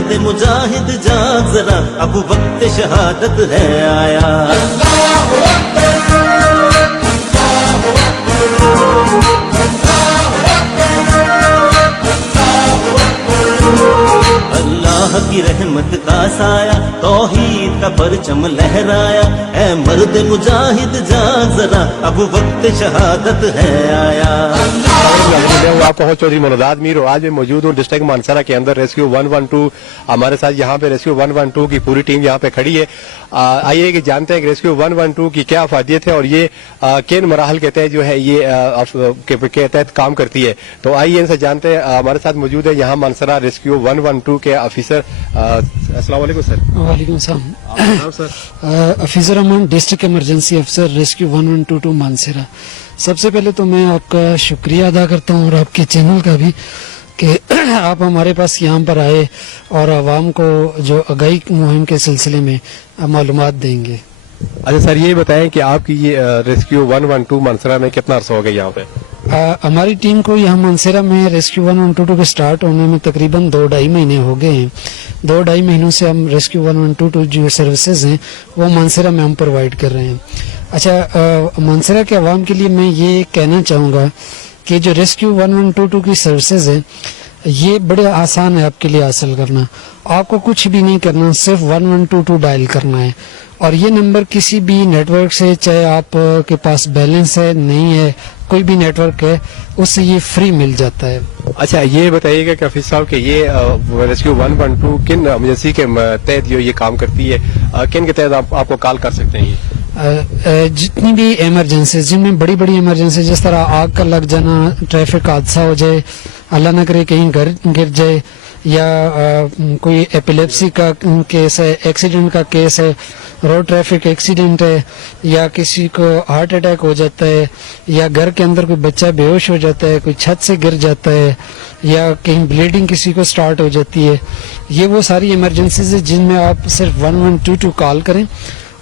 مرد مجاہد جاگ ذرا اب وقت شہادت ہے آیا. اللہ کی رحمت کا سایہ توحید کا پرچم لہرایا. اے مرد مجاہد جاگ ذرا اب وقت شہادت ہے آیا. آپ کو چودھری منوداد میر اور آج میں موجود ہوں ڈسٹرکٹ مانسرا کے اندر ریسکیو 112. ہمارے ساتھ یہاں پہ ریسکیو 112 کی پوری ٹیم یہاں پہ کھڑی ہے. آئیے کہ جانتے ہیں کہ ریسکیو 112 کی کیا افادیت ہے اور یہ کن مراحل کے تحت جو ہے یہ کے تحت کام کرتی ہے. تو آئیے ان سے جانتے ہیں. ہمارے ساتھ موجود ہے یہاں مانسرا ریسکیو 112 کے آفیسر. السلام علیکم سر. وعلیکم السلام سر. افیسر امان ڈسٹرکٹ ایمرجنسی افسر ریسکیو 112 مانسرا. سب سے پہلے تو میں آپ کا شکریہ ادا کرتا ہوں اور آپ کے چینل کا بھی کہ آپ ہمارے پاس یہاں پر آئے اور عوام کو جو آگاہی مہم کے سلسلے میں معلومات دیں گے. اچھا سر یہ بتائیں کہ آپ کی یہ ریسکیو 112 مانسرا میں کتنا عرصہ ہو گیا یہاں پہ؟ ہماری ٹیم کو یہاں مانسرا میں ریسکیو 112 کے سٹارٹ ہونے میں تقریباً 2-2.5 مہینے ہو گئے ہیں. 2-2.5 مہینوں سے ہم ریسکیو 112 جو سروسز ہیں وہ مانسرا میں ہم پرووائڈ کر رہے ہیں. اچھا مانسرا کے عوام کے لیے میں یہ کہنا چاہوں گا کہ جو ریسکیو 112 کی سروسز ہیں یہ بڑے آسان ہے آپ کے لیے حاصل کرنا. آپ کو کچھ بھی نہیں کرنا, صرف 112 ڈائل کرنا ہے اور یہ نمبر کسی بھی نیٹ ورک سے, چاہے آپ کے پاس بیلنس ہے نہیں ہے, کوئی بھی نیٹ ورک ہے, اس سے یہ فری مل جاتا ہے. اچھا یہ بتائیے گا کہ حفیظ صاحب کہ یہ ریسکیو 112 کن ایمرجنسی کے تحت جو یہ کام کرتی ہے, کن کے تحت آپ کو کال کر سکتے ہیں؟ جتنی بھی ایمرجنسی, جن میں بڑی بڑی ایمرجنسی جس طرح آگ کا لگ جانا, ٹریفک حادثہ ہو جائے, اللہ نہ کرے کہیں گھر گر جائے, یا کوئی ایپیلیپسی کا کیس ہے, ایکسیڈنٹ کا کیس ہے, روڈ ٹریفک ایکسیڈنٹ ہے, یا کسی کو ہارٹ اٹیک ہو جاتا ہے, یا گھر کے اندر کوئی بچہ بے ہوش ہو جاتا ہے, کوئی چھت سے گر جاتا ہے, یا کہیں بلیڈنگ کسی کو سٹارٹ ہو جاتی ہے, یہ وہ ساری ایمرجنسیز ہیں جن میں آپ صرف 112 کال کریں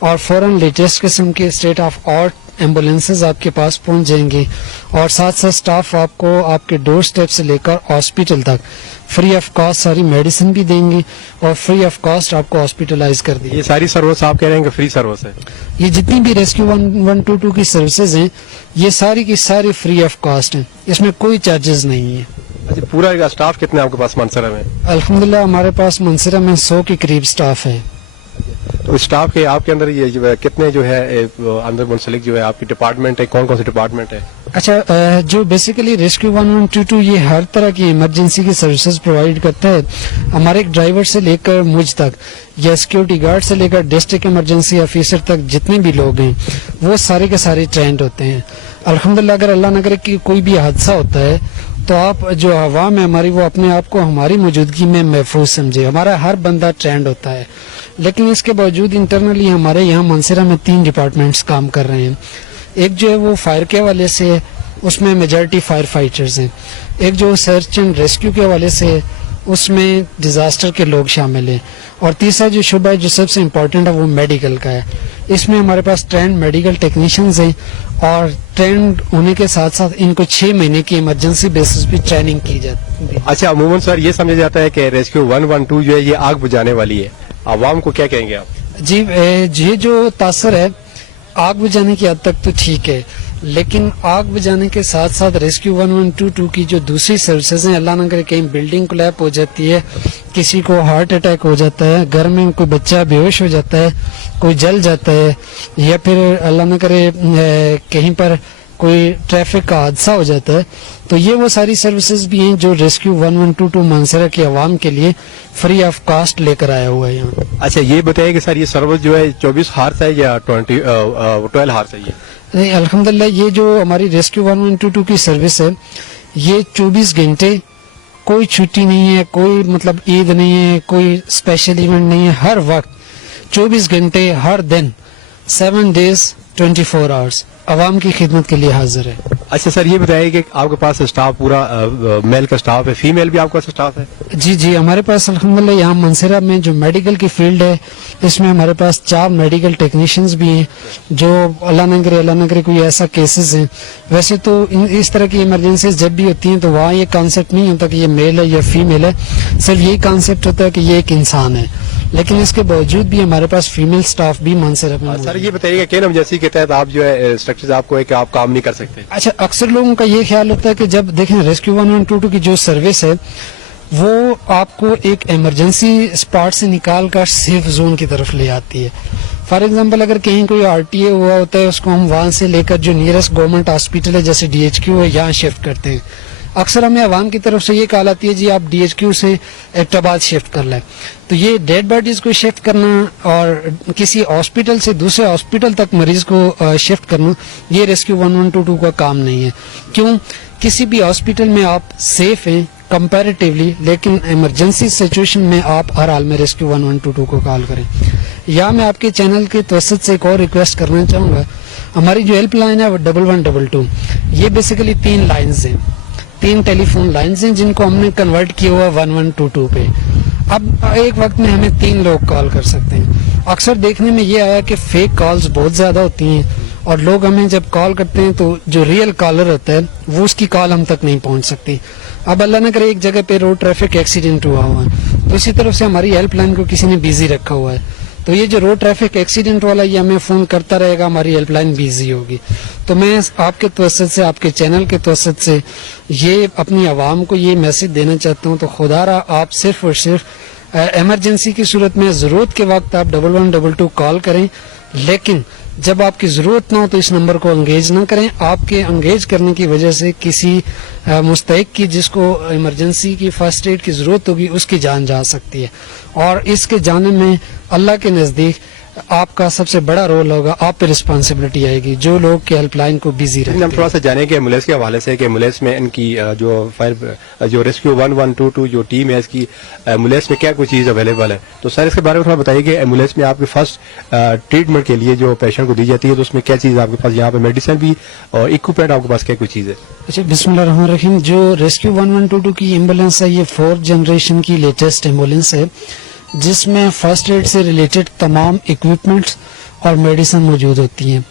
اور فوراً لیٹسٹ قسم کے اسٹیٹ آف آرٹ ایمبولینسز آپ کے پاس پہنچ جائیں گے اور ساتھ ساتھ سٹاف آپ کو آپ کے ڈور سٹیپ سے لے کر ہاسپٹل تک فری آف کاسٹ ساری میڈیسن بھی دیں گے اور فری آف کاسٹ آپ کو ہاسپٹلائز کر دیں گے. یہ ساری سروس آپ کہہ رہے ہیں کہ فری سروس ہے؟ یہ جتنی بھی ریسکیو 112 کی سروسز ہیں یہ ساری کی ساری فری آف کاسٹ ہیں, اس میں کوئی چارجز نہیں ہے. اچھا پورا اسٹاف کتنے آپ کے پاس مانسرا میں؟ الحمدللہ ہمارے پاس منصرا میں 100 کے قریب اسٹاف ہے. تو اسٹاف کے آپ کے اندر یہ جو ہے کتنے جو ہے اندر منسلک جو ہے آپ کی ڈپارٹمنٹ ہے, کون کون سی ڈپارٹمنٹ ہے؟ اچھا جو بیسیکلی ریسکیو 112 یہ ہر طرح کی ایمرجنسی کی سروسز پرووائڈ کرتا ہے. ہمارے ایک ڈرائیور سے لے کر مجھ تک, یا سیکورٹی گارڈ سے لے کر ڈسٹرکٹ ایمرجنسی آفیسر تک جتنے بھی لوگ ہیں وہ سارے کے سارے ٹرینڈ ہوتے ہیں. الحمدللہ اگر اللہ نہ کرے کہ کوئی بھی حادثہ ہوتا ہے تو آپ جو عوام ہے ہماری وہ اپنے آپ کو ہماری موجودگی میں محفوظ سمجھے. ہمارا ہر بندہ ٹرینڈ ہوتا ہے, لیکن اس کے باوجود انٹرنلی ہمارے یہاں منصرا میں 3 ڈپارٹمنٹس کام کر رہے ہیں. ایک جو ہے وہ فائر کے حوالے سے ہے, اس میں میجارٹی فائر فائٹرز ہیں. ایک جو سرچ اینڈ ریسکیو کے حوالے سے ہے, اس میں ڈیزاسٹر کے لوگ شامل ہیں. اور تیسرا جو شعبہ ہے جو سب سے امپورٹنٹ ہے وہ میڈیکل کا ہے. اس میں ہمارے پاس ٹرینڈ میڈیکل ٹیکنیشینز ہیں اور ٹرینڈ ہونے کے ساتھ ساتھ ان کو 6 مہینے کی ایمرجنسی بیسس پہ ٹریننگ کی جاتی ہے. اچھا عموماً سر یہ سمجھا جاتا ہے کہ ریسکیو 112 جو ہے یہ آگ بجھانے والی ہے, عوام کو کیا کہیں گے آپ؟ جی یہ جو تاثر ہے آگ بجھانے کی حد تک تو ٹھیک ہے, لیکن آگ بجھانے کے ساتھ ساتھ ریسکیو 112 کی جو دوسری سروسز ہیں, اللہ نہ کرے کہیں بلڈنگ کولیپ ہو جاتی ہے, کسی کو ہارٹ اٹیک ہو جاتا ہے, گھر میں کوئی بچہ بے ہوش ہو جاتا ہے, کوئی جل جاتا ہے, یا پھر اللہ نہ کرے کہیں پر کوئی ٹریفک کا حادثہ ہو جاتا ہے, تو یہ وہ ساری سروسز بھی ہیں جو ریسکیو 112 منصرا کے عوام کے لیے فری آف کاسٹ لے کر آیا ہوا ہے یہاں. اچھا یہ بتائیے کہ سر یہ سروس جو ہے 24 ہارس ہے یا 12 ہارس ہے؟ نہیں الحمدللہ یہ جو ہماری ریسکیو 112 کی سروس ہے یہ 24 گھنٹے, کوئی چھٹی نہیں ہے, کوئی مطلب عید نہیں ہے, کوئی اسپیشل ایونٹ نہیں ہے, ہر وقت 24 گھنٹے ہر دن 7 days 24 hours आवाम की खिदमत के लिए हाजिर है। अच्छा सर, ये बताइए कि आपके पास स्टाफ पूरा मेल का स्टाफ है, फीमेल भी आपके पास स्टाफ है? जी जी, हमारे पास अल्हम्दुलिल्लाह यहाँ मंसेरा में जो मेडिकल की फील्ड है, इसमें हमारे पास 4 मेडिकल टेक्नीशियंस भी हैं, जो अल्लाह न करे कोई ऐसा केसेस है। वैसे तो इस तरह की इमरजेंसीज जब भी होती हैं तो वहाँ ये कॉन्सेप्ट नहीं होता कि ये मेल है या फीमेल है, सिर्फ यही कॉन्सेप्ट होता है कि ये एक इंसान है। लेकिन इसके बावजूद भी हमारे पास फीमेल स्टाफ भी मंसेरा में सर ये बताइएगा किन इमरजेंसी के तहत आप जो है स्ट्रक्चर्स आपको है कि आप काम नहीं कर सकते? अच्छा, अक्सर लोगों का ये ख्याल होता है कि जब देखें रेस्क्यू 1122 की जो सर्विस है वो आपको एक इमरजेंसी स्पॉट से निकाल कर सेफ जोन की तरफ ले आती है। फॉर एग्जांपल अगर कहीं कोई आरटीए हुआ होता है, उसको हम वहां से लेकर जो नियरेस्ट गवर्नमेंट हॉस्पिटल है जैसे डीएचक्यू है, यहाँ शिफ्ट करते हैं। अक्सर हमें अवाम की तरफ से ये कॉल आती है जी आप डीएचक्यू से एबटाबाद शिफ्ट कर लें। तो ये डेड बॉडीज को शिफ्ट करना और किसी हॉस्पिटल से दूसरे हॉस्पिटल तक मरीज को शिफ्ट करना, ये रेस्क्यू 1122 का काम नहीं है। क्यों? किसी भी हॉस्पिटल में आप सेफ हैं कंपैरेटिवली, लेकिन इमरजेंसी सिचुएशन में आप हर हाल में रेस्क्यू 1122 को कॉल करें। या मैं आपके चैनल के तवसत से एक और रिक्वेस्ट करना चाहूंगा, हमारी जो हेल्प लाइन है वो 1122, ये बेसिकली 3 लाइन्स हैं, 3 टेलीफोन लाइन्स हैं जिनको हमने कन्वर्ट किया हुआ 1122 पे। अब एक वक्त में हमें 3 लोग कॉल कर सकते हैं। अक्सर देखने में ये आया कि फेक कॉल्स बहुत ज्यादा होती हैं और लोग हमें जब कॉल करते हैं तो जो रियल कॉलर होता है वो उसकी कॉल हम तक नहीं पहुंच सकती। अब अल्लाह न करे एक जगह पे रोड ट्रैफिक एक्सीडेंट हुआ है तो इसी तरफ से हमारी हेल्पलाइन को किसी ने बिजी रखा हुआ है, तो ये जो रोड ट्रैफिक एक्सीडेंट वाला ये हमें फोन करता रहेगा, हमारी हेल्पलाइन बिजी होगी। तो मैं आपके तवसत से, आपके चैनल के तवसत से ये अपनी आवाम को ये मैसेज देना चाहता हूँ, तो खुदारा आप सिर्फ और सिर्फ इमरजेंसी की सूरत में जरूरत के वक्त आप 1122 कॉल करें, लेकिन जब आपकी जरूरत ना हो तो इस नंबर को एंगेज ना करें। आपके एंगेज करने की वजह से किसी मुस्तहिक की जिसको इमरजेंसी की फर्स्ट एड की जरूरत होगी उसकी जान जा सकती है, और इसके जाने में अल्लाह के नजदीक आपका सबसे बड़ा रोल होगा, आप पे रिस्पांसिबिलिटी आएगी जो लोग के हेल्पलाइन को बिजी रखें। हम थोड़ा सा जाने के एम्बुलेंस के हवाले से कि एम्बुलेंस में इनकी जो फायर जो रेस्क्यू 1122 जो टीम है इसकी एम्बुलेंस में क्या कोई चीज अवेलेबल है, तो सर इसके बारे में थोड़ा बताइए कि एम्बुलेंस में आपके फर्स्ट ट्रीटमेंट के लिए जो पेशेंट को दी जाती है तो उसमें क्या चीज आपके पास, यहाँ पे मेडिसिन भी और इक्विपमेंट आपके पास क्या कोई चीज है? अच्छा, बिस्मिल्लाहिर्रहमानिर्रहीम। जो रेस्क्यू 1122 की एम्बुलेंस है ये 4th जनरेशन की लेटेस्ट एम्बुलेंस है जिसमें फर्स्ट एड से रिलेटेड तमाम इक्विपमेंट्स और मेडिसिन मौजूद होती हैं।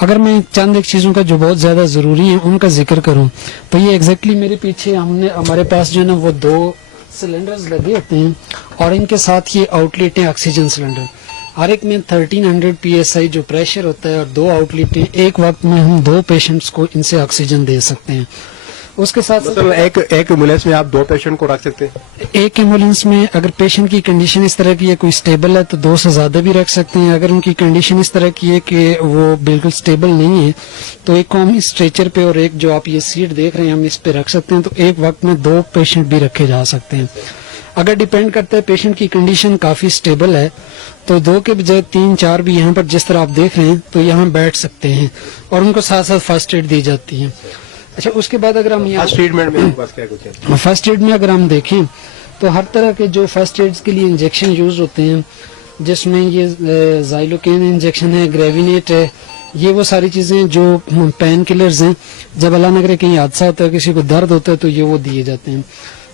अगर मैं चंद एक चीज़ों का जो बहुत ज़्यादा ज़रूरी है उनका जिक्र करूं तो ये एग्जैक्टली मेरे पीछे हमारे पास जो है ना वो 2 सिलेंडर्स लगे होते हैं और इनके साथ ये आउटलेट है ऑक्सीजन सिलेंडर। हर एक में 1300 PSI जो प्रेशर होता है और 2 आउटलेट हैं। एक वक्त में हम 2 पेशेंट्स को इनसे ऑक्सीजन दे सकते हैं। उसके साथ मतलब एक एम्बुलेंस में आप 2 पेशेंट को रख सकते हैं? एक एम्बुलेंस में अगर पेशेंट की कंडीशन इस तरह की है, कोई स्टेबल है तो 2 से ज्यादा भी रख सकते हैं। अगर उनकी कंडीशन इस तरह की है कि वो बिल्कुल स्टेबल नहीं है तो एक को हम स्ट्रेचर पे और एक जो आप ये सीट देख रहे हैं हम इस पे रख सकते हैं, तो एक वक्त में 2 पेशेंट भी रखे जा सकते हैं। अगर डिपेंड करता है पेशेंट की कंडीशन काफी स्टेबल है तो 2 के बजाय 3-4 भी यहाँ पर जिस तरह आप देख रहे हैं तो यहाँ बैठ सकते हैं और उनको साथ साथ फर्स्ट एड दी जाती है। अच्छा, उसके बाद अगर हम यहाँ फर्स्ट ट्रीटमेंट में बस क्या कुछ है? फर्स्ट एड में अगर हम देखें तो हर तरह के जो फर्स्ट एड्स के लिए इंजेक्शन यूज होते हैं जिसमें ये जाइलोकेन इंजेक्शन है, ग्रेविनेट है, ये वो सारी चीजें जो पेन किलर्स हैं, जब अल्लाह न करे कहीं हादसा होता है किसी को दर्द होता है तो ये वो दिए जाते हैं।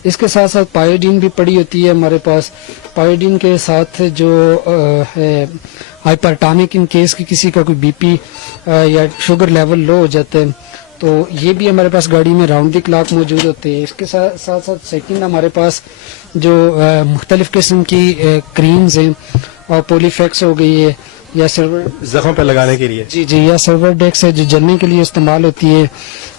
इसके साथ साथ पायोडीन भी पड़ी होती है हमारे पास। पायोडीन के साथ जो है हाइपरटोनिक, इन केस की किसी का कोई बीपी या शुगर लेवल लो हो जाता है तो ये भी हमारे पास गाड़ी में राउंड द क्लॉक मौजूद होते हैं। इसके साथ साथ सेकंड हमारे पास जो मुख्तलिफ किस्म की क्रीम्स हैं और पोलीफेक्स हो गई है या सर्वर जख्म पे लगाने के लिए, जी या सर्वर डेक्स है जो जलने के लिए इस्तेमाल होती है,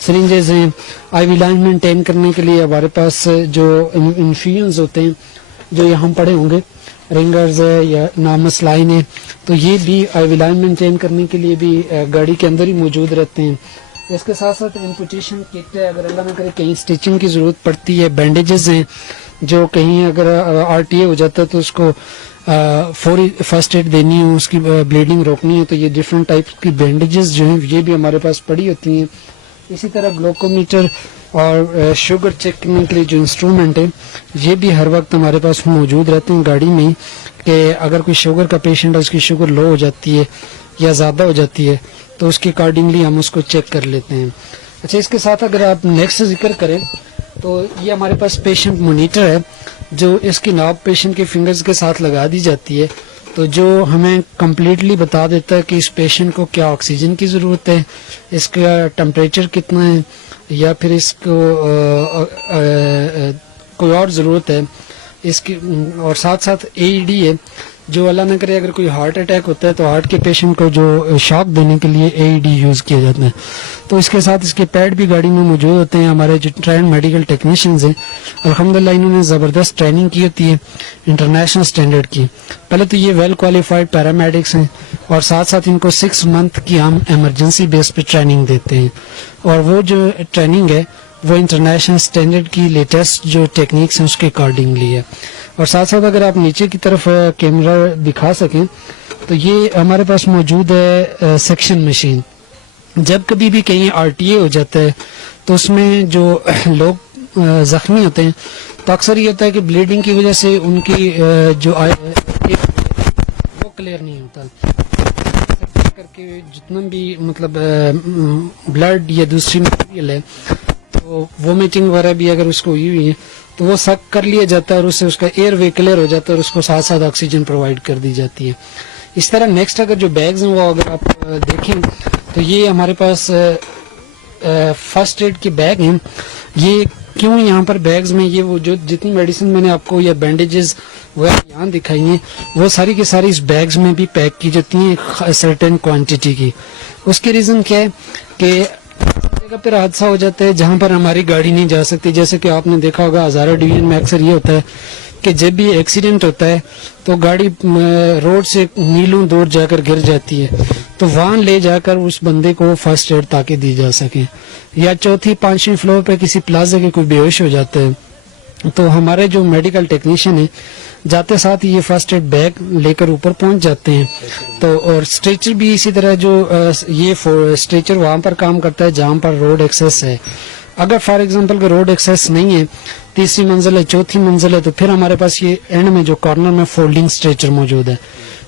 सिरिंजेस हैं, आईवी लाइन मेंटेन करने के लिए हमारे पास जो इन्फ्यूजन्स होते हैं जो यहाँ पड़े होंगे, रिंगर्स है या नामस लाइन है, तो ये भी आईवी लाइन मेंटेन करने के लिए भी गाड़ी के अंदर ही मौजूद रहते हैं। इसके साथ साथ एम्पुटेशन किट है, अगर अल्लाह न करे कहीं स्टिचिंग की जरूरत पड़ती है, बैंडेजेस हैं जो कहीं अगर आरटीए हो जाता है तो उसको फौरी फर्स्ट एड देनी हो, उसकी ब्लीडिंग रोकनी है तो ये डिफरेंट टाइप की बैंडेजेस जो हैं ये भी हमारे पास पड़ी होती हैं। इसी तरह ग्लूकोमीटर और शुगर चेक करने के लिए जो इंस्ट्रूमेंट है ये भी हर वक्त हमारे पास मौजूद रहते हैं गाड़ी में, कि अगर कोई शुगर का पेशेंट है उसकी शुगर लो हो जाती है या ज़्यादा हो जाती है तो उसके अकॉर्डिंगली हम उसको चेक कर लेते हैं। अच्छा, इसके साथ अगर आप नेक्स्ट जिक्र करें तो ये हमारे पास पेशेंट मोनीटर है जो इसकी नॉब पेशेंट के फिंगर्स के साथ लगा दी जाती है, तो जो हमें कम्प्लीटली बता देता है कि इस पेशेंट को क्या ऑक्सीजन की ज़रूरत है, इसका टेम्परेचर कितना है, या फिर इसको कोई और ज़रूरत है इसकी। और साथ साथ AED है जो अल्लाह न करे अगर कोई हार्ट अटैक होता है तो हार्ट के पेशेंट को जो शॉक देने के लिए AED यूज़ किया जाता है। तो इसके साथ इसके पैड भी गाड़ी में मौजूद होते हैं। हमारे जो ट्रेंड मेडिकल टेक्नीशियंस हैं अल्हम्दुलिल्लाह इन्होंने ज़बरदस्त ट्रेनिंग की होती है इंटरनेशनल स्टैंडर्ड की। पहले तो ये वेल क्वालिफाइड पैरामेडिक्स हैं और साथ साथ इनको 6 मंथ की हम इमरजेंसी बेस पे ट्रेनिंग देते हैं, और वो जो ट्रेनिंग है वो इंटरनेशनल स्टैंडर्ड की लेटेस्ट जो टेक्निक्स हैं उसके अकॉर्डिंगली है। और साथ साथ अगर आप नीचे की तरफ कैमरा दिखा सकें तो ये हमारे पास मौजूद है सेक्शन मशीन। जब कभी भी कहीं RTA हो जाता है तो उसमें जो लोग जख्मी होते हैं तो अक्सर ये होता है कि ब्लीडिंग की वजह से उनकी जो वो क्लियर नहीं होता करके जितना भी मतलब ब्लड या दूसरी मटेरियल है तो वोमिटिंग वगैरह भी अगर उसको हुई हुई है तो वो सक कर लिया जाता है और उससे उसका एयर वे क्लियर हो जाता है और उसको साथ साथ ऑक्सीजन प्रोवाइड कर दी जाती है। इस तरह नेक्स्ट अगर जो बैग्स हैं वो अगर आप देखें तो ये हमारे पास फर्स्ट एड के बैग हैं। ये क्यों यहाँ पर बैग्स में ये वो जो जितनी मेडिसिन मैंने आपको या बैंडेजेस वो यहाँ दिखाई हैं वो सारी की सारी इस बैग्स में भी पैक की जाती हैं सर्टेन क्वांटिटी की। उसकी रीज़न क्या है कि जगह पर हादसा हो जाता है जहाँ पर हमारी गाड़ी नहीं जा सकती। जैसे कि आपने देखा होगा हज़ारा डिवीजन में अक्सर ये होता है कि जब भी एक्सीडेंट होता है तो गाड़ी रोड से मीलों दूर जाकर गिर जाती है, तो वहां ले जाकर उस बंदे को फर्स्ट एड ताकि दी जा सके। या चौथी 5वीं फ्लोर पे किसी प्लाजा के कोई बेहोश हो जाता है तो हमारे जो मेडिकल टेक्नीशियन है जाते साथ ही ये फर्स्ट एड बैग लेकर ऊपर पहुंच जाते हैं। तो और स्ट्रेचर भी इसी तरह जो ये स्ट्रेचर वहां पर काम करता है जहां पर रोड एक्सेस है। अगर फॉर एग्जांपल का रोड एक्सेस नहीं है, तीसरी मंजिल है, चौथी मंजिल है, तो फिर हमारे पास ये एंड में जो कॉर्नर में फोल्डिंग स्ट्रेचर मौजूद है।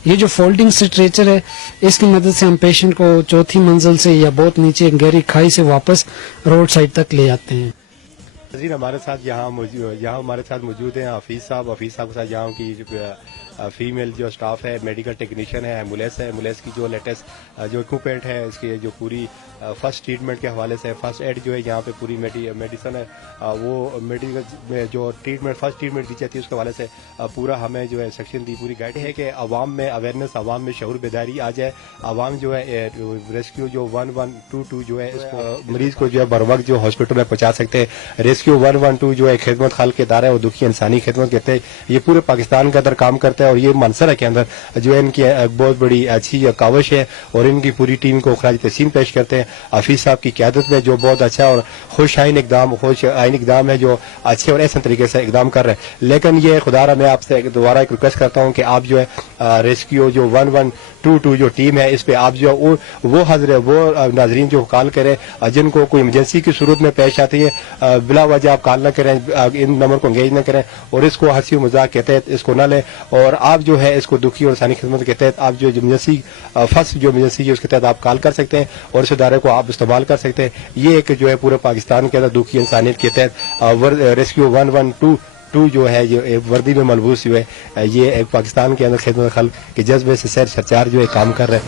ये जो फोल्डिंग स्ट्रेचर है इसकी मदद से हम पेशेंट को चौथी मंजिल से या बहुत नीचे गहरी खाई से वापस रोड साइड तक ले आते हैं। जी हमारे साथ यहाँ हमारे साथ मौजूद हैं हफीज़ साहब के साथ यहाँ की फीमेल जो स्टाफ है, मेडिकल टेक्नीशियन है, एम्बुलेंस की जो लेटेस्ट जो इक्विपमेंट है इसकी जो पूरी फर्स्ट ट्रीटमेंट के हवाले से फर्स्ट एड जो है यहाँ पे पूरी मेडिसिन है वो मेडिकल में जो फर्स्ट ट्रीटमेंट दी जाती है उसके हवाले से पूरा हमें जो है सेक्शन दी पूरी गाइड है कि आवाम में अवेयरनेस, आवाम में शऊर बेदारी आ जाए। आवाम जो है रेस्क्यू जो 1122 जो है इसको मरीज को जो है बर वक्त जो हॉस्पिटल में पहुंचा सकते हैं। रेस्क्यू 112 जो है खिदमत खाल के इदारा है वो दुखी इंसानी खिदमत कहते हैं। ये पूरे पाकिस्तान के अंदर काम करता है और ये मनसरा के अंदर जो है इनकी बहुत बड़ी अच्छी काविश है और इनकी पूरी टीम को खराज तहसीन पेश करते हैं हफीज साहब की क़यादत में जो बहुत अच्छा और खुश आइन इकदाम है जो अच्छे और ऐसे तरीके से इकदाम कर रहे हैं। लेकिन ये खुदारा मैं आपसे दोबारा एक रिक्वेस्ट करता हूँ कि आप जो है रेस्क्यू जो 1122 जो टीम है इस पे आप जो वो नाजरीन जो कॉल करें जिनको कोई इमरजेंसी की सूरत में पेश आती है बिला वजह आप कॉल न करें, इन नंबर को एंगेज न करें और इसको हंसी मजाक के तहत इसको न लें और आप जो है इसको दुखी और इंसानी खिदमत के तहत आप जो इमरजेंसी फर्स्ट जो इमरजेंसी है उसके तहत आप कॉल कर सकते हैं और इस इदारे को आप इस्तेमाल कर सकते हैं। ये एक जो है पूरे पाकिस्तान के अंदर दुखी इंसानियत के तहत रेस्क्यू 1122 जो है ये वर्दी में मलबूस हुए ये एक पाकिस्तान के अंदर खिदमत खल्क के जज्बे से सर सरचार जो है काम कर रहे हैं।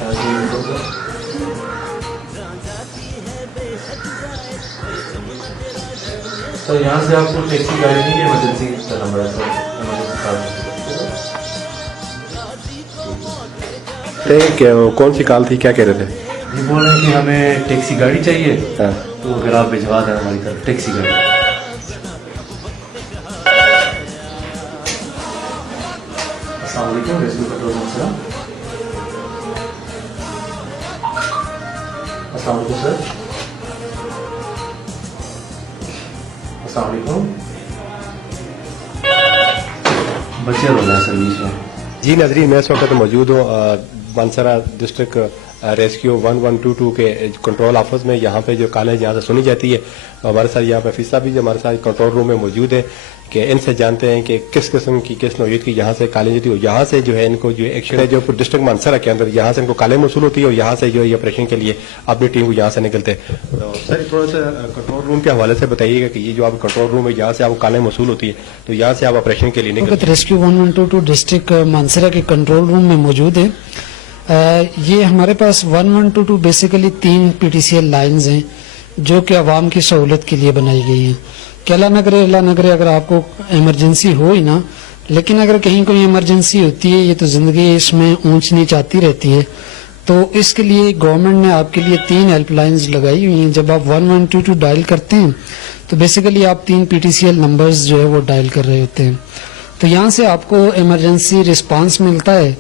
तो यहाँ से आपको टैक्सी गाड़ी नहीं है, इमरजेंसी का नंबर है सर। कौन सी कॉल थी, क्या कह रहे थे? ये बोल रहे हैं कि हमें टैक्सी गाड़ी चाहिए। तो अगर आप भिजवा दें हमारी तरफ टैक्सी गाड़ी। अस्सलाम वालेकुम, रेस्क्यू कंट्रोल रूम से। अस्सलाम वालेकुम सर। अस्सलाम वालेकुम। बच्चे रो रहे हैं सर बीच में। जी नाज़रीन, मैं इस वक्त मौजूद हूँ मानसरा डिस्ट्रिक्ट रेस्क्यू 1122 के कंट्रोल ऑफिस में यहाँ पे जो कॉलेज यहाँ से सुनी जाती है। तो हमारे साथ यहाँ पे हफीज साहब भी जो हमारे साथ कंट्रोल रूम में मौजूद है कि इनसे जानते हैं कि किस किस्म की किस नौयत की यहाँ से कॉलेज होती है, यहाँ से जो है इनको जो एक्शन है जो डिस्ट्रिक्ट मानसरा के अंदर यहाँ से इनको काले मसूल होती है और यहाँ से जो है ऑपरेशन के लिए अपनी टीम को यहाँ से निकलते हैं। तो सर थोड़ा सा कंट्रोल रूम के हवाले से बताइएगा कि ये जो आप कंट्रोल रूम है यहाँ से आपको काले मसूल होती है तो यहाँ से आप ऑपरेशन के लिए निकलते हैं। रेस्क्यू 1122 डिस्ट्रिक्ट मानसरा के कंट्रोल रूम में मौजूद है। ये हमारे पास 1122 बेसिकली 3 PTCL लाइंस हैं जो कि आवाम की सहूलत के लिए बनाई गई हैं कि अल्लाह न करे अगर आपको इमरजेंसी हो ही ना, लेकिन अगर कहीं कोई इमरजेंसी होती है, ये तो जिंदगी इसमें ऊंच नीच आती रहती है, तो इसके लिए गवर्नमेंट ने आपके लिए 3 हेल्पलाइंस लगाई हुई हैं। जब आप 1122 डायल करते हैं तो बेसिकली आप 3 PTCL नंबर्स जो है वो डायल कर रहे होते हैं। तो यहाँ से आपको इमरजेंसी रिस्पांस मिलता है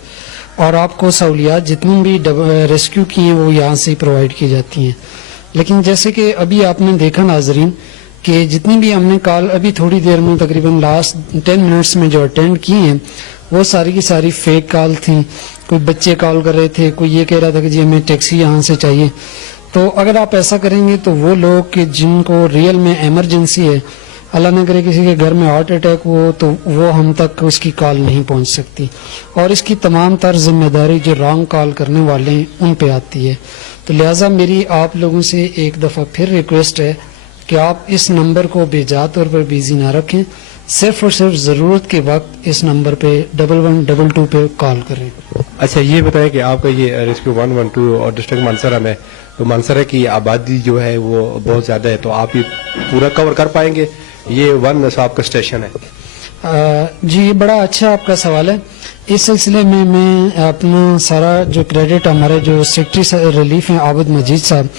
और आपको सहूलियात जितनी भी रेस्क्यू की हैं वो यहाँ से प्रोवाइड की जाती हैं। लेकिन जैसे कि अभी आपने देखा नाजरीन कि जितनी भी हमने कॉल अभी थोड़ी देर में तकरीबन लास्ट 10 मिनट्स में जो अटेंड की हैं वो सारी की सारी फेक कॉल थी। कोई बच्चे कॉल कर रहे थे, कोई ये कह रहा था कि जी हमें टैक्सी यहाँ से चाहिए। तो अगर आप ऐसा करेंगे तो वो लोग कि जिनको रियल में इमरजेंसी है, अल्लाह न करे किसी के घर में हार्ट अटैक हो, तो वो हम तक उसकी कॉल नहीं पहुंच सकती और इसकी तमाम तर जिम्मेदारी जो रॉन्ग कॉल करने वाले हैं उन पे आती है। तो लिहाजा मेरी आप लोगों से एक दफ़ा फिर रिक्वेस्ट है कि आप इस नंबर को बेजा तौर पर बिजी ना रखें, सिर्फ और सिर्फ ज़रूरत के वक्त इस नंबर पे 1122 पे कॉल करें। अच्छा ये बताएं कि आपका ये रेस्क्यू 112 और डिस्ट्रिक्ट मानसरा में, तो मानसरा की आबादी जो है वो बहुत ज़्यादा है, तो आप ये पूरा कवर कर पाएंगे? ये 1 आपका स्टेशन है। जी ये बड़ा अच्छा आपका सवाल है। इस सिलसिले में मैं अपना सारा जो क्रेडिट हमारे जो सेक्रेटरी रिलीफ हैं आबिद मजीद साहब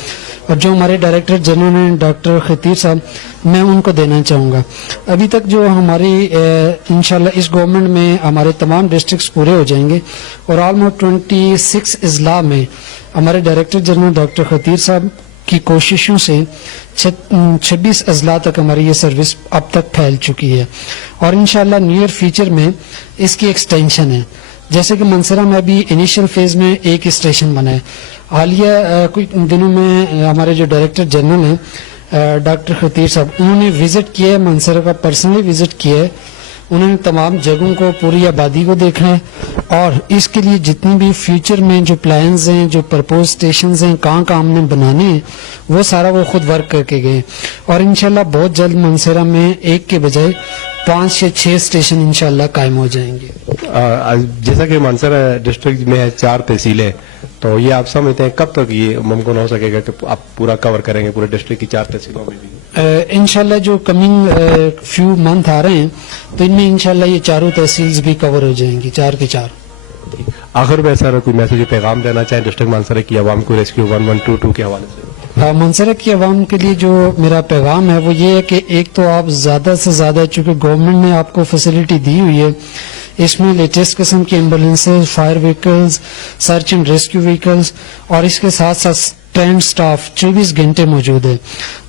और जो हमारे डायरेक्टर जनरल हैं डॉक्टर खतीर साहब, मैं उनको देना चाहूँगा। अभी तक जो हमारी इंशाल्लाह इस गवर्नमेंट में हमारे तमाम डिस्ट्रिक्ट्स पूरे हो जाएंगे और ऑलमोस्ट 26 अजला में हमारे डायरेक्टर जनरल डॉक्टर खतीर साहब की कोशिशों से 26 अजला तक हमारी ये सर्विस अब तक फैल चुकी है और इंशाल्लाह नियर फ्यूचर में इसकी एक्सटेंशन है। जैसे कि मनसरा में अभी इनिशियल फेज में एक स्टेशन बना है। हालिया कुछ दिनों में हमारे जो डायरेक्टर जनरल हैं डॉक्टर खतीर साहब, उन्होंने विजिट किया है, मनसरा का पर्सनली विजिट किया है। उन्होंने तमाम जगहों को, पूरी आबादी को देखा है और इसके लिए जितनी भी फ्यूचर में जो प्लान्स हैं, जो प्रपोज स्टेशंस हैं, कहाँ कहाँ हमने बनाने हैं, वो सारा वो खुद वर्क करके गए और इंशाल्लाह बहुत जल्द मनसरा में एक के बजाय 5 या 6 स्टेशन इंशाल्लाह कायम हो जाएंगे। जैसा कि मानसरा डिस्ट्रिक्ट में है 4 तहसीलें, तो ये आप समझते हैं कब तक ये मुमकिन हो सकेगा कि आप पूरा कवर करेंगे पूरे डिस्ट्रिक्ट की 4 तहसीलों में भी? इंशाल्लाह जो कमिंग फ्यू मंथ आ रहे हैं तो इनमें इंशाल्लाह ये 4 तहसील्स भी कवर हो जाएंगी, 4 की 4। आखिर में सर कोई मैसेज पैगाम देना चाहें डिस्ट्रिक्ट मानसरा की आवाम को रेस्क्यू 1122 के हवाले से? मनसरा की आवाम के लिए जो मेरा पैगाम है वो ये है कि एक तो आप ज्यादा से ज्यादा, चूंकि गवर्नमेंट ने आपको फैसिलिटी दी हुई है, इसमें लेटेस्ट किस्म की ambulances, fire vehicles, search and rescue vehicles और इसके साथ साथ ट्रेंड स्टाफ 24 घंटे मौजूद है।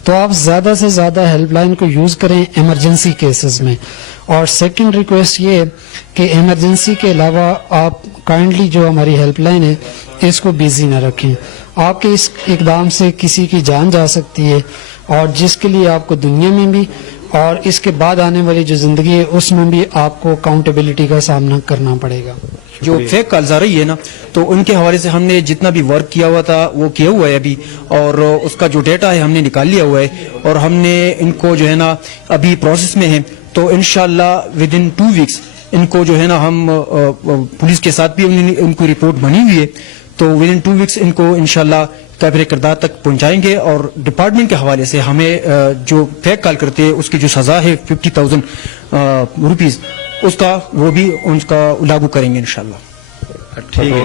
तो आप ज्यादा से ज्यादा हेल्पलाइन को यूज करें इमरजेंसी केसेस में। और सेकंड रिक्वेस्ट ये है कि इमरजेंसी के अलावा आप काइंडली जो हमारी हेल्पलाइन है इसको बिजी न रखें। आपके इस इकदाम से किसी की जान जा सकती है और जिसके लिए आपको दुनिया में भी और इसके बाद आने वाली जो जिंदगी है उसमें भी आपको अकाउंटेबिलिटी का सामना करना पड़ेगा। जो फेक कॉल्स आ रही है ना, तो उनके हवाले से हमने जितना भी वर्क किया हुआ था वो किया हुआ है अभी, और उसका जो डेटा है हमने निकाल लिया हुआ है और हमने इनको जो है ना अभी प्रोसेस में है। तो इंशाल्लाह विद इन 2 वीक्स इनको जो है ना हम पुलिस के साथ भी उनको रिपोर्ट बनी हुई है, तो विद इन 2 वीक्स इनको इंशाल्लाह काबिल किरदार तक पहुंचाएंगे। और डिपार्टमेंट के हवाले से हमें जो फेक कॉल करते हैं उसकी जो सजा है 50,000 रुपीज, उसका वो भी उनका लागू करेंगे इंशाल्लाह। ठीक है,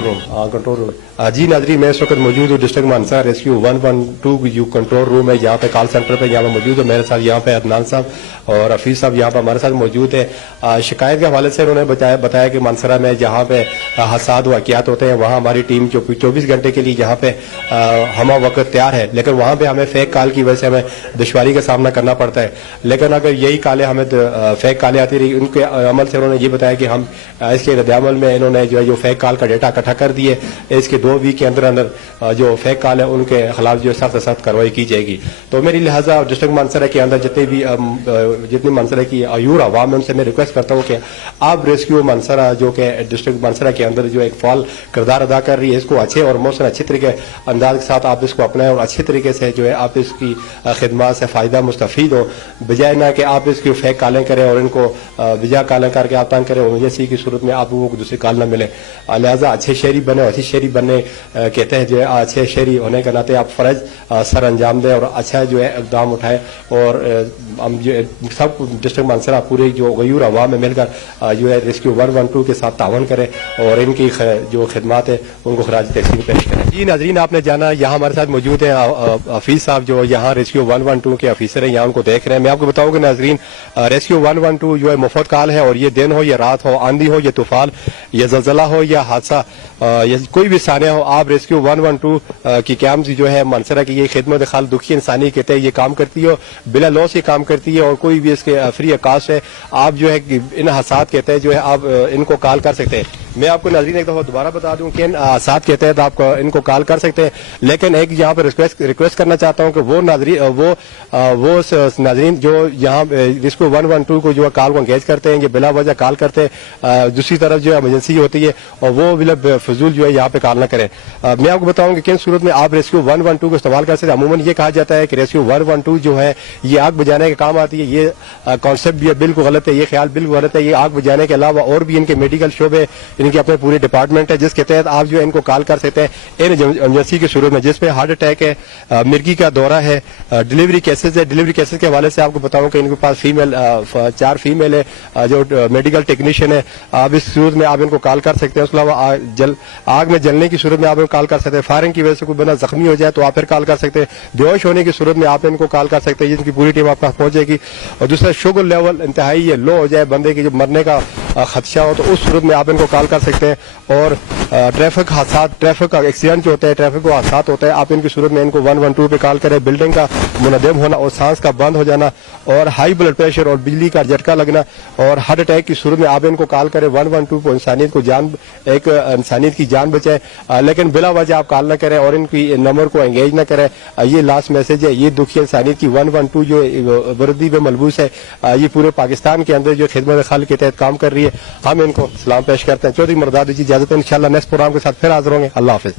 कंट्रोल रूम। जी नाजरी, मैं इस वक्त मौजूद हूँ district Manasara rescue 112 you control room है, यहाँ पे कॉल सेंटर पे यहाँ पे मौजूद है। मेरे साथ यहाँ पे अदनान साहब और हफीज साहब यहाँ पे हमारे साथ मौजूद है। शिकायत के हवाले से उन्होंने बताया कि मानसरा में जहाँ पे हादसात वाक़यात होते हैं, वहाँ हमारी टीम जो 24 घंटे के लिए यहाँ पे हम वक्त तैयार है, लेकिन वहाँ पे हमें फेक कॉल की वजह से हमें दुश्वारी का सामना करना पड़ता है। लेकिन अगर यही कॉलें हमें फेक कॉलें आती रही, उनके अमल से उन्होंने ये बताया कि हम इसके रद्द-ए-अमल में इन्होंने जो है जो फेक कॉल का डेटा इकट्ठा कर दिए, इसके 2 वीक के अंदर अंदर जो फेक कॉल है उनके खिलाफ जो सख्त सख्त कार्रवाई की जाएगी। तो मेरी लिहाजा डिस्ट्रिक्ट मानसरा के अंदर जितनी मानसरा की आयूर आवाम है उनसे मैं रिक्वेस्ट करता हूँ कि आप रेस्क्यू मानसरा जो कि डिस्ट्रिक्ट मानसरा के अंदर जो एक फाल किरदार अदा कर रही है, इसको अच्छे और मौसम अच्छे तरीके अंदाज के साथ आप इसको अपनाएं और अच्छे तरीके से जो है आप इसकी खिदमत से फ़ायदा मुस्तफ़ीद हो, बजाय ना कि आप इसकी फेक कॉलें करें और इनको बिजा कॉलें करके आप तंग करें और जैसी की सूरत में आपको दूसरी कॉल न मिले। लिहाजा अच्छे शहरी बने, अच्छी शहरी बनने कहते हैं जो है अच्छे शहरी होने के नाते आप फ़र्ज सर अंजाम दें और अच्छा जो है इक़दाम उठाएं और हम जो सब डिस्ट्रिक्ट मानसरा पूरे जो गयूर अवाम में मिलकर जो है रेस्क्यू 112 के साथ तावन करें और इनकी जो खिदमत है उनको खराज तहसीन पेश करें। जी नाज़रीन, आपने जाना यहाँ हमारे साथ मौजूद हैं हफीज़ साहब जो यहाँ रेस्क्यू 112 के ऑफिसर हैं, यहाँ उनको देख रहे हैं। मैं आपको बताऊँगा नाज़रीन, रेस्क्यू 112 जो है मुफ्त कॉल है और ये दिन हो या रात हो, आंधी हो या तूफान या ज़लज़ला हो या हादसा या कोई भी सानिया हो, आप रेस्क्यू 112 की कैम जो है मानसरा की ये खिदमत खाल दुखी इंसानी कहते हैं, ये काम करती हो बिला लॉस ये काम करती है और कोई भी इसके फ्री अकाश है। आप जो है इन हादसात कहते हैं जो है आप इनको कॉल कर सकते हैं। मैं आपको नाज़रीन एक दफ़ा दोबारा बता दूं कि इन हादसात के तहत आप इनको कॉल कर सकते हैं, लेकिन एक यहाँ पर रिक्वेस्ट करना चाहता हूँ कि वो नाज़रीन जो यहाँ रेस्क्यू 112 को जो है कॉल को एंगेज करते हैं, ये बिला वजह कॉल करते हैं, दूसरी तरफ जो है इमरजेंसी होती है और वो बिला फजूल जो है यहाँ पे कॉल ना करें। मैं आपको बताऊँ कि किन सूरत में आप रेस्क्यू 112 को इस्तेमाल कर सकते हैं। अमूमन ये कहा जाता है कि रेस्क्यू 112 जो है ये आग बुझाने के काम आती है, ये कॉन्सेप्ट भी बिल्कुल गलत है, ये ख्याल बिल्कुल गलत है। ये आग बुझाने के अलावा और भी इनके मेडिकल शोबे, इनके अपने पूरे डिपार्टमेंट है जिसके तहत आप जो है इनको कॉल कर सकते हैं इन इमरजेंसी की सूरत में, जिसपे हार्ट अटैक है, मिर्गी का दौरा है, डिलीवरी केसेस है। डिलीवरी केसेस के हवाले से आपको बताऊं कि इनके पास 4 फीमेल है जो मेडिकल टेक्नीशियन है। आप इस सूरत में आप इनको कॉल कर सकते हैं। उसके अलावा आग में जलने की सूरत में आप इनको कॉल कर सकते हैं। फायरिंग की वजह से कोई बंदा जख्मी हो जाए तो आप फिर कॉल कर सकते हैं। बेहोश होने की सूरत में आप इनको कॉल कर सकते हैं, जिनकी पूरी टीम आपके पास पहुंचेगी। और दूसरा शुगर लेवल इंतहाई लो हो जाए, बंदे की जब मरने का खदशा हो तो उस सूरत में आप इनको कॉल कर सकते हैं। और ट्रैफिक हादसा, ट्रैफिक का एक्सीडेंट जो होता है, ट्रैफिक को हादसा होता है, आप इनकी सूरत में इनको 112 पे कॉल करें। बिल्डिंग का मुनदम होना और सांस का बंद हो जाना और हाई ब्लड प्रेशर और बिजली का झटका लगना और हार्ट अटैक की सूरत में आप इनको कॉल करें 112 को, इंसानियत की जान बचाए। लेकिन बिला वजह आप कॉल न करें और इनकी नंबर को एंगेज न करें। ये लास्ट मैसेज है, ये दुखी इंसानियत की 112 जो वर्दी में मलबूस है, ये पूरे पाकिस्तान के अंदर जो खिदमत खाल के तहत काम कर रही है, हम इनको सलाम पेश करते हैं। चौधरी मुर्दाद जी इजाजत है, इंशाल्लाह नेक्स्ट प्रोग्राम के साथ फिर हाजिर होंगे। अल्लाह हाफिज।